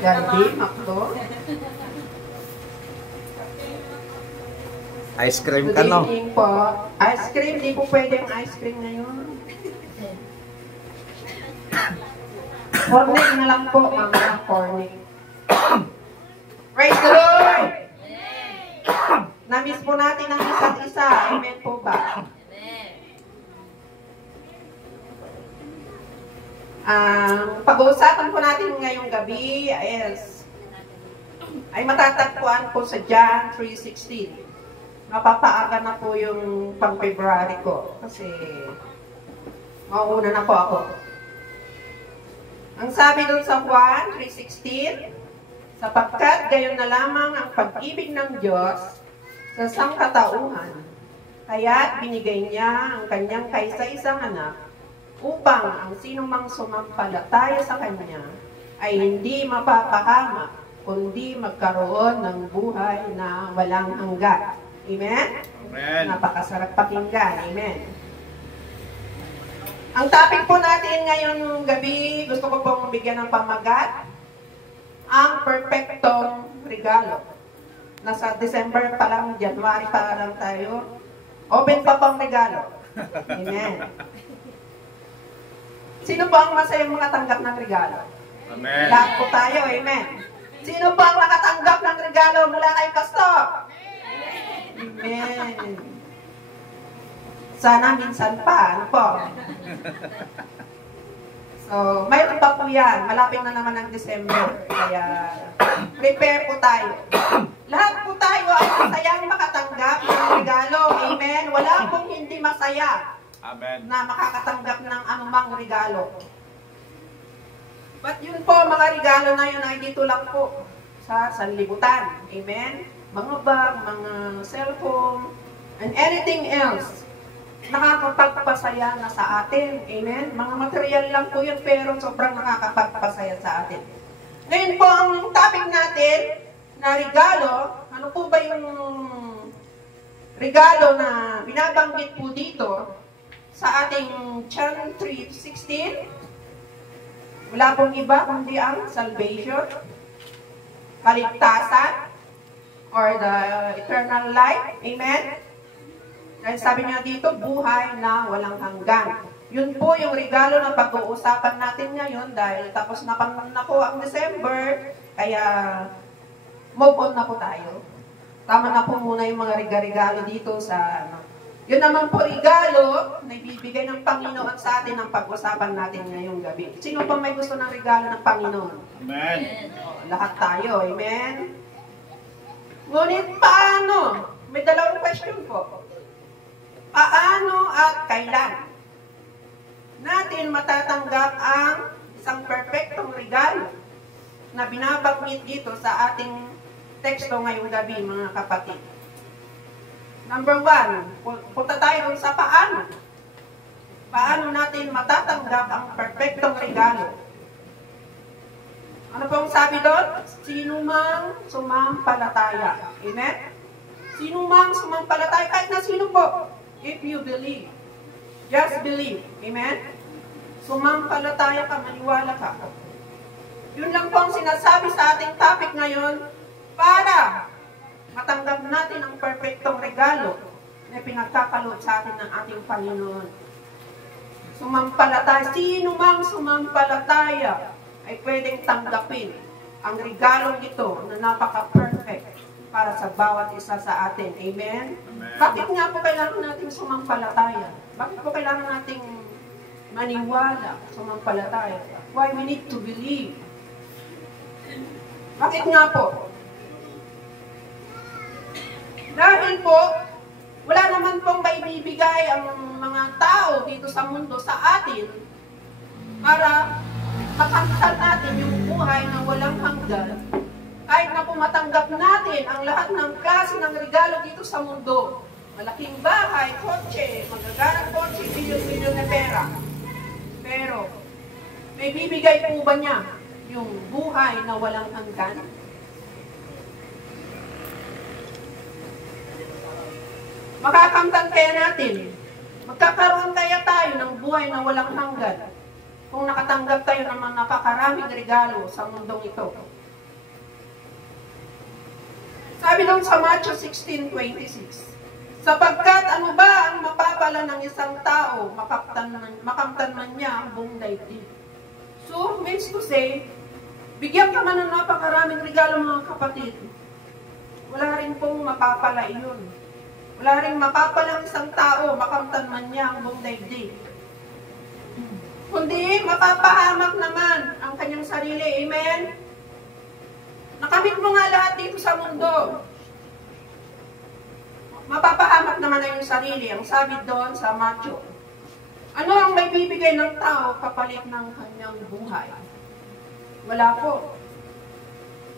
Gandhi, Makdo. Ice cream ka, no? Good evening po. Ice cream, di po pwede yung ice cream ngayon. Cornic na lang po, mga cornic. Praise the Lord! Na-miss po natin ang isa't isa. Amen po ba? Pag-uusapan po natin ngayong gabi ay matatagpuan po sa John 3:16. Mapapaaga na po yung pang-February ko kasi mauuna na po ako. Ang sabi doon sa Juan 3:16, sapagkat gayon na lamang ang pag-ibig ng Diyos sa sangkatauhan, kaya't binigay niya ang kanyang kaisa-isang anak upang ang sinumang sumampalataya sa kanya ay hindi mapapahama, kundi magkaroon ng buhay na walang hanggan. Amen? Amen. Napakasarap pakinggan. Amen. Ang topic po natin ngayon gabi, gusto ko pong bigyan ng pamagat, ang perpektong regalo. Nasa December pa lang, January pa lang tayo. Open pa pang regalo. Amen. Sino po ang masayang makatanggap ng regalo? Amen. Lahat po tayo, amen. Sino po ang nakatanggap ng regalo mula kay Pastor? Amen. Sana minsan pa, ano po? So, mayroon pa po yan. Malapit na naman ang December. Kaya, prepare po tayo. Lahat po tayo ay masayang makatanggap ng regalo. Amen. Wala pong hindi masaya. Amen. Na makakatanggap ng anumang regalo. But yun po, mga regalo na yun ay dito lang po sa sanlibutan. Amen? Mga bag, mga cellphone, and anything else nakakapagpasaya na sa atin. Amen? Mga material lang po yun, pero sobrang nakakapagpasaya sa atin. Ngayon po, ang topic natin na regalo, ano po ba yung regalo na binabanggit po dito sa ating John 3:16, wala pong iba kundi ang salvation, kaligtasan, or the eternal life. Amen? Dahil sabi niya dito, buhay na walang hanggan. Yun po yung regalo na pag-uusapan natin ngayon dahil tapos na po ang December, kaya move on na po tayo. Tama na po muna yung mga regalo dito sa yun naman po regalo na ibibigay ng Panginoon sa atin ang pag-usapan natin ngayong gabi. Sino pa may gusto ng regalo ng Panginoon? Amen. Lahat tayo, amen? Ngunit paano? May dalawang question po. Paano at kailan natin matatanggap ang isang perfectong regalo na binabanggit dito sa ating teksto ngayong gabi, mga kapatid? Number 1, punta tayo dun sa paano. Paano natin matatanggap ang perfectong regalo? Ano pong sabi doon? Sino mang sumampalataya. Amen? Sino mang sumampalataya, kahit na sino po. If you believe. Just believe. Amen? Sumampalataya ka, maniwala ka. Yun lang po ang sinasabi sa ating topic ngayon para matanggap natin ang perfectong regalo na pinagkakaloob sa atin ng ating Panginoon. Sumampalataya, sino mang sumampalataya ay pwedeng tanggapin ang regalong ito na napaka-perfect para sa bawat isa sa atin. Amen? Amen. Bakit nga po kailangan natin sumampalataya? Bakit po kailangan nating maniwala, sumampalataya? Why we need to believe? Bakit nga po? Dahil po, wala naman pong maibibigay ang mga tao dito sa mundo sa atin para makamtan natin yung buhay na walang hanggan. Kahit na po matanggap natin ang lahat ng klase ng regalo dito sa mundo. Malaking bahay, kotse, magagarang kotse, milyon-milyon na pera. Pero, may bibigay po ba niya yung buhay na walang hanggan? Makakamtan kaya natin? Magkakaroon kaya tayo ng buhay na walang hanggan kung nakatanggap tayo ng mga napakaraming regalo sa mundong ito? Sabi doon sa Matthew 16:26, sapagkat ano ba ang mapapala ng isang tao, makamtan man niya ang buong daigdig. So, means to say, bigyan ka man ng napakaraming regalo mga kapatid, wala rin pong mapapala iyon. Wala rin mapapala ng isang tao, makamtan man niya ang buong daigdig. Kundi, mapapahamak naman ang kanyang sarili. Amen? Nakamit mo nga lahat dito sa mundo. Mapapahamak naman na yung sarili. Ang sabi doon sa Matthew, ano ang may bibigay ng tao kapalit ng kanyang buhay? Wala po.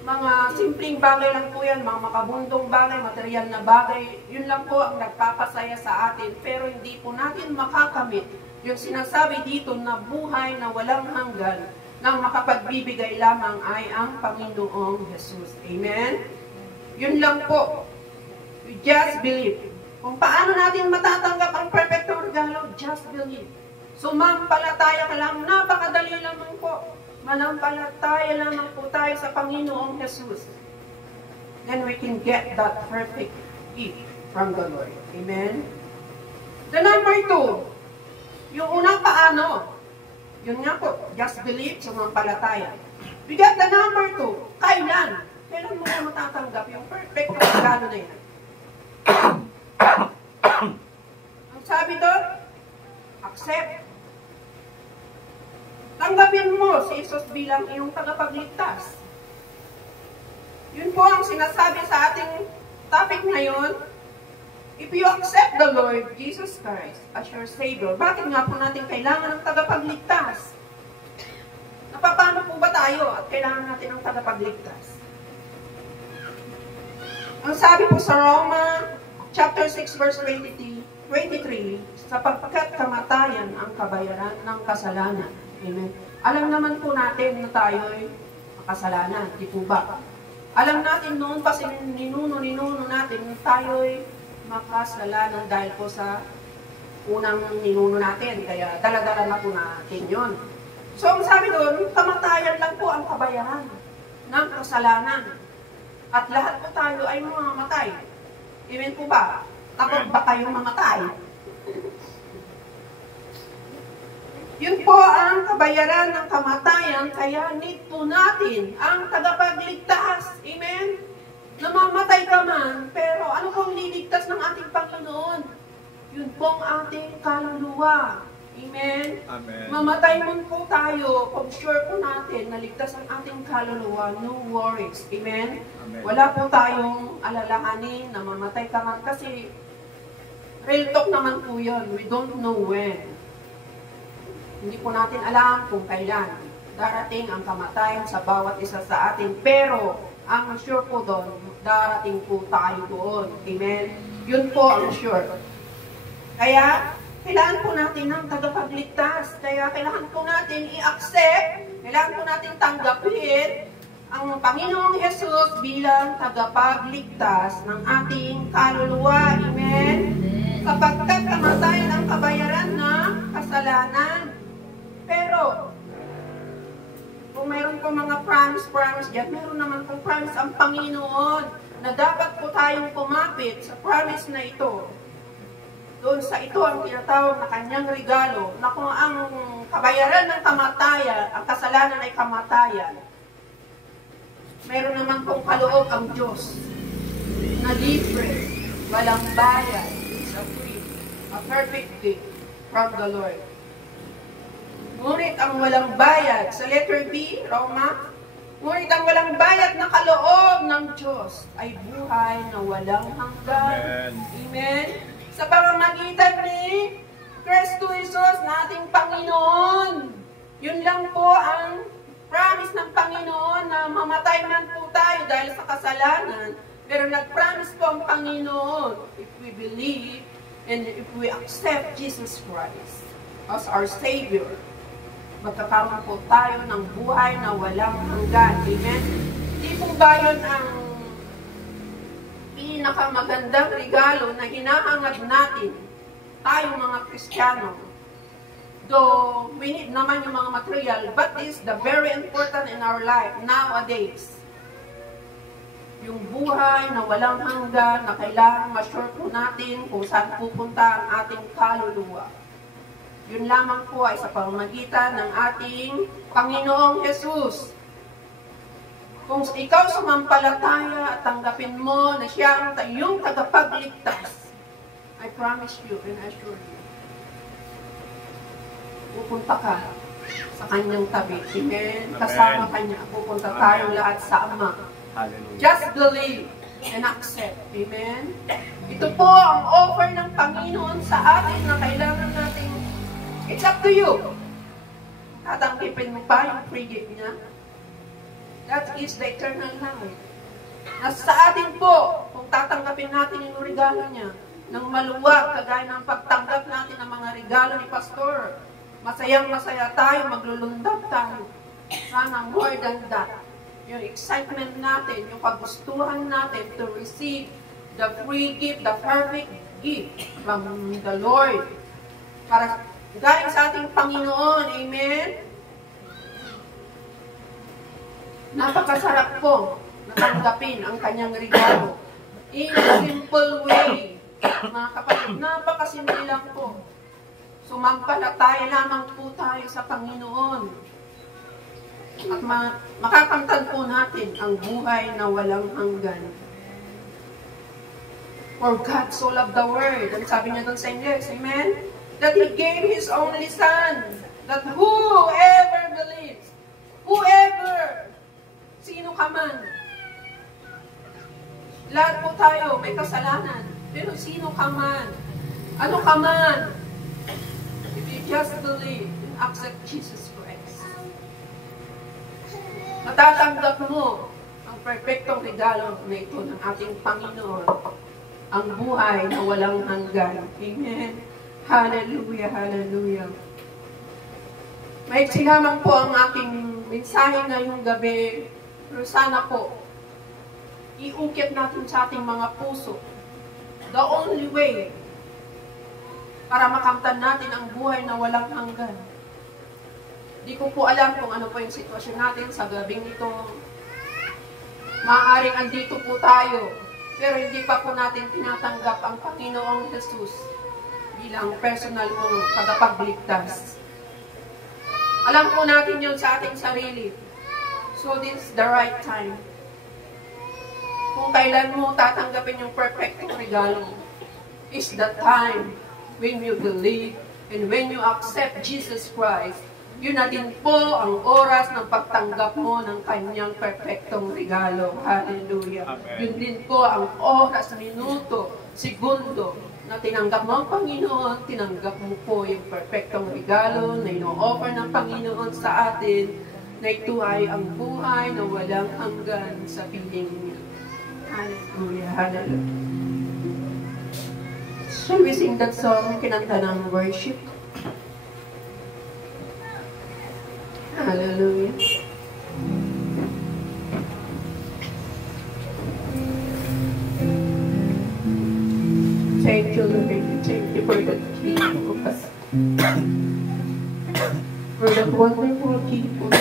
Mga simpleng bagay lang po yan, mga makabundong bagay, material na bagay, yun lang po ang nagpapasaya sa atin. Pero hindi po natin makakamit yung sinasabi dito na buhay na walang hanggan nang makapagbibigay lamang ay ang Panginoong Jesus. Amen? Yun lang po. You just believe. Kung paano natin matatanggap ang perfectong regalo, just believe. Sumampalataya ka lang, napakadali lamang po. Manampalataya lamang po tayo sa Panginoong Jesus. Then we can get that perfect gift from the Lord. Amen? The number 2, yung unang paano, yun nga po, just believe, sumampalataya. We got the number 2, kailan? Kailan mo na matatanggap yung perfect regalo na yan? Ang sabi doon, accept. Tanggapin mo si Jesus bilang iyong tagapagligtas. Yun po ang sinasabi sa ating topic ngayon. If you accept the Lord Jesus Christ as your Savior, bakit nga po natin kailangan ng tagapagligtas? Napapano po ba tayo at kailangan natin ng tagapagligtas? Ang sabi po sa Roma chapter 6 verse 23, sapagkat kamatayan ang kabayaran ng kasalanan. Amen. Alam naman po natin na tayo ay makasalanan, di po ba? Alam natin noon pa ninuno natin na tayo ay makasalanan dahil po sa unang ninuno natin. Kaya dala-dala na po natin yun. So ang sabi doon, kamatayan lang po ang kabayaran ng kasalanan. At lahat po tayo ay mamamatay. Amen po ba? Takot ba kayong mamatay? Yun po ang kabayaran ng kamatayan, kaya need po natin ang tagapagligtas. Amen? Namamatay ka man, pero ano pong liligtas ng ating Panginoon? Yun pong ating kaluluwa. Amen? Amen. Mamatay man po tayo, pag sure po natin na ligtas ang ating kaluluwa, no worries. Amen? Amen. Wala po tayong alalahanin na mamatay ka man kasi real talk naman po yun. We don't know when. Hindi po natin alam kung kailan darating ang kamatayan sa bawat isa sa atin. Pero, ang sure po doon, darating po tayo doon. Amen? Yun po ang sure. Kaya, kailangan po natin ng tagapagligtas. Kaya, kailangan po natin i-accept, kailangan po natin tanggapin ang Panginoong Jesus bilang tagapagligtas ng ating kaluluwa. Amen? Sapagkat kamatayan ang kabayaran ng kasalanan. Pero, kung mayroon po mga promise dyan, meron naman pong promise ang Panginoon na dapat po tayong kumapit sa promise na ito. Doon sa ito ang tinatawag na kanyang regalo, na kung ang kabayaran ng kamatayan, ang kasalanan ay kamatayan, meron naman pong kaloob ang Diyos na libre, walang bayad, it's a free, a perfect gift from the Lord. Ngunit ang walang bayad, sa letter B, Roma, ngunit ang walang bayad na kaloob ng Diyos ay buhay na walang hanggan. Amen. Amen? Sa pamamagitan ni Kristo Jesus na ating Panginoon. Yun lang po ang promise ng Panginoon na mamatay man po tayo dahil sa kasalanan. Pero nag-promise po ang Panginoon if we believe and if we accept Jesus Christ as our Savior, magkakaroon po tayo ng buhay na walang hanggan. Amen? Di po ba yun ang pinakamagandang regalo na hinahangad natin, tayong mga Kristiyano? Though we need naman yung mga material, but this is the very important in our life nowadays. yung buhay na walang hanggan na kailangan ma-sure po natin kung saan pupunta ang ating kaluluwa. Yun lamang po ay sa pamamagitan ng ating Panginoong Jesus. Kung ikaw sumampalataya at tanggapin mo na siya ang iyong tagapagligtas, I promise you and assure you, pupunta ka sa kanyang tabi. Amen? Kasama kanya. Pupunta tayong lahat sa Ama. Hallelujah. Just believe and accept. Amen? Ito po ang offer ng Panginoon sa atin na kailangan natin. It's up to you. Tatangkipin mo pa yung free gift niya. That is the eternal life. Nasa atin po kung tatanggapin natin yung regalo niya ng maluwag, kagaya ng pagtanggap natin ng mga regalo ni Pastor. Masayang-masaya tayo, maglulundag tayo. Sana more than that. Yung excitement natin, yung kagustuhan natin to receive the free gift, the perfect gift from the Lord. Para galing sa ating Panginoon. Amen? Napakasarap po natanggapin ang kanyang regalo. In a simple way. Mga kapatid, napakasimple lang po. Sumampalataya lamang po tayo sa Panginoon. At makakamtan po natin ang buhay na walang hanggan. For God so loved the world. Ang sabi niya doon sa English, amen? That He gave His only Son. That whoever believes, whoever, sino ka man. Lahat po tayo may kasalanan. Pero sino ka man? Ano ka man? If you just believe and accept Jesus Christ, matatanggap mo ang perfectong regalo na ito ng ating Panginoon, ang buhay na walang hanggan. Amen. Hallelujah, hallelujah. Maiksi lamang po ang aking mensahe ngayong gabi. Pero sana po, iukit natin sa ating mga puso the only way para makamtan natin ang buhay na walang hanggan. Di ko po alam kung ano po yung sitwasyon natin sa gabing ito. Maaaring andito po tayo, pero hindi pa po natin tinatanggap ang Panginoong Jesus bilang personal mong tagapagligtas. Alam po natin yun sa ating sarili. So this is the right time. Kung kailan mo tatanggapin yung perfectong regalo, is the time when you believe and when you accept Jesus Christ. Yun na din po ang oras ng pagtanggap mo ng kanyang perfectong regalo. Hallelujah. Amen. Yun din po ang oras, minuto, segundo na tinanggap mo ang Panginoon, tinanggap mo po yung perfectong regalo na ino-offer ng Panginoon sa atin, na ito ay ang buhay na walang hanggan sa piling niya. Hallelujah, hallelujah. Shall we sing that song, kinanta ng worship? Hallelujah. Thank you, Lord. Thank you for that gift of us. For that wonderful gift of us.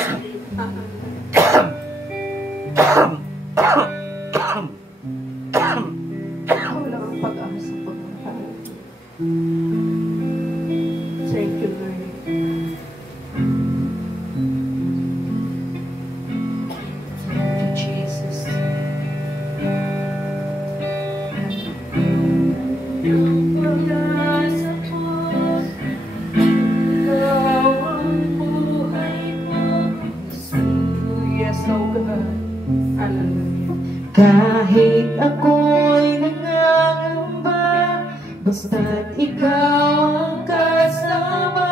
Wala ang pag-asa po. Thank you, Lord. Thank you, Jesus. Yung pag-asa ko, ikaw ang buhay mo. Yes, oh God. Hallelujah. Kahit ako'y nangangamba, basta't ikaw ang kasama,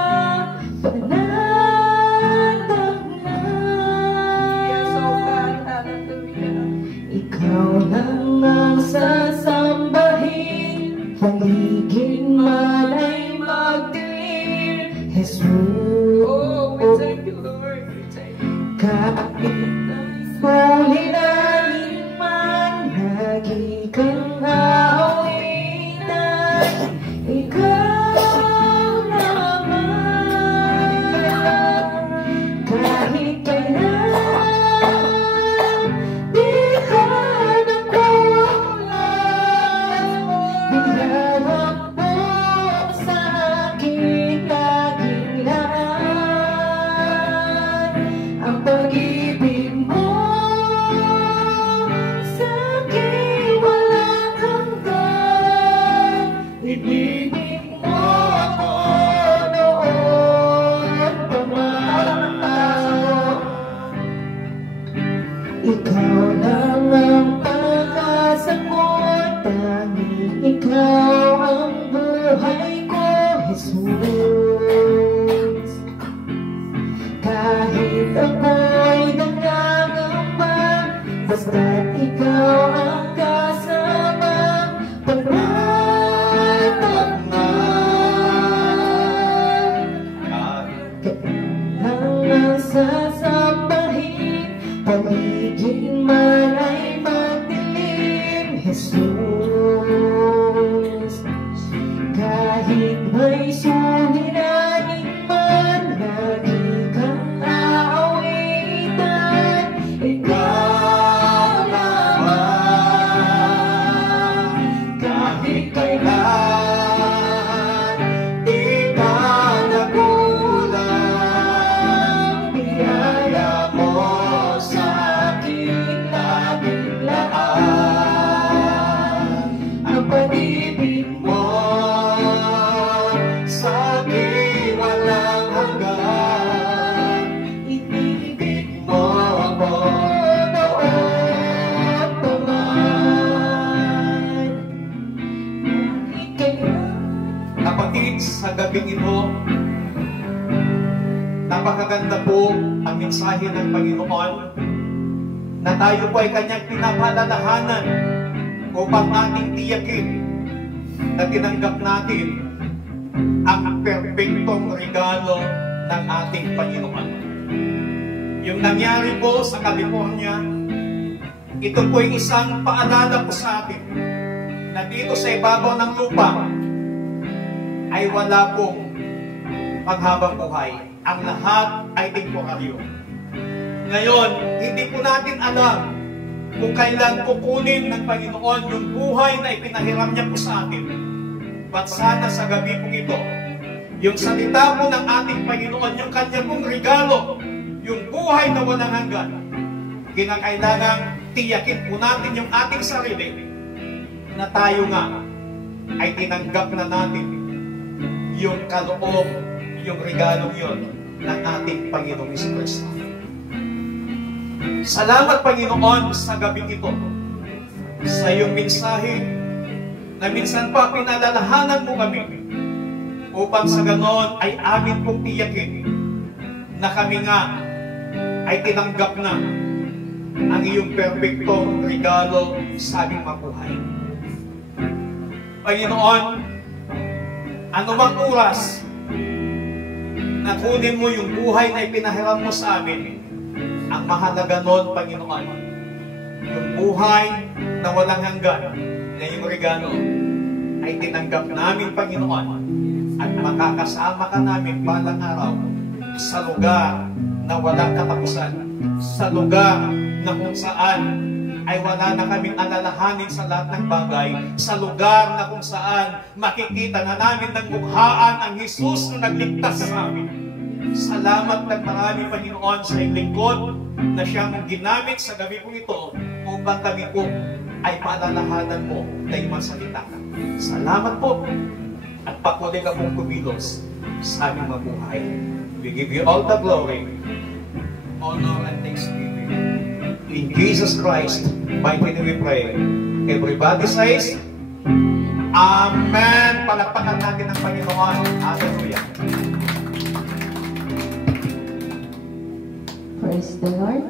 panatag na. Yes, oh God. Hallelujah. Ikaw lang ang sasambahin, paligid man ay magdilim, Jesus. Oh, we thank you, Lord. We thank you. Kahit uliranin man, lagi kang awitan, ikaw Ikaw lang ang pag-asa ko, tanging ikaw ang buhay ko, Jesus. Kahit ako'y nangangamba, basta't ikaw ang kasama, panatag na. Kailangan sasambahin, paligid man ay magdilim, Jesus. Kahit may suliranin man, lagi kang aawitan, ikaw naman. Kahit kailan di ka nagulang, biyaya mo sa akin laging laan. Ang pag-ibig mo sa akin walang hanggan, inibig mo ako noon pa man. Kapatid, sa gabing ito, napakaganda po ang mensahe ng Panginoon na tayo po ay kanyang pinapalalahanan upang ating tiyakin na tinanggap natin ang perpektong regalo ng ating Panginoon. Yung nangyari po sa California, ito po ay isang paalala po sa atin na dito sa ibabaw ng lupa ay wala pong paghabang buhay. Ang lahat ay temporaryo. Ngayon, hindi po natin alam kung kailan kukunin ng Panginoon yung buhay na ipinahiram niya po sa atin. But sana sa gabi po ito, yung salita po ng ating Panginoon, yung kanya pong regalo, yung buhay na walang hanggan, kinakailangang tiyakin po natin yung ating sarili na tayo nga ay tinanggap na natin yung kaloob, yung regalong yun ng ating Panginoong Kristo. Salamat, Panginoon, sa gabing ito, sa iyong mensahe na minsan pa pinalalahanan mo kami upang sa ganon ay amin pong tiyakin na kami nga ay tinanggap na ang iyong perpektong regalo sa aming mabuhay. Panginoon, anumang oras na kunin mo yung buhay na ipinahiram mo sa amin, ang mahalaga nun, Panginoon, yung buhay na walang hanggan na yung regalo ay tinanggap namin, Panginoon, at makakasama ka namin balang araw sa lugar na walang katapusan, sa lugar na kung saan ay wala na kaming alalahanin sa lahat ng bagay, sa lugar na kung saan makikita na namin ng mukhaan ang Jesus na nagligtas sa amin. Salamat ng marami, Panginoon, sa iyong lingkod na siyang ginamit sa gabi po ito upang kami po ay paalalahanan mo na iyong salita ka. Salamat po at pakuling ka pong kumilos sa aming mabuhay. We give you all the glory, honor, and thanksgiving. In Jesus Christ, mighty name we pray. Everybody says, Amen. Palakpakan natin ang Panginoon. Hallelujah. Praise the Lord.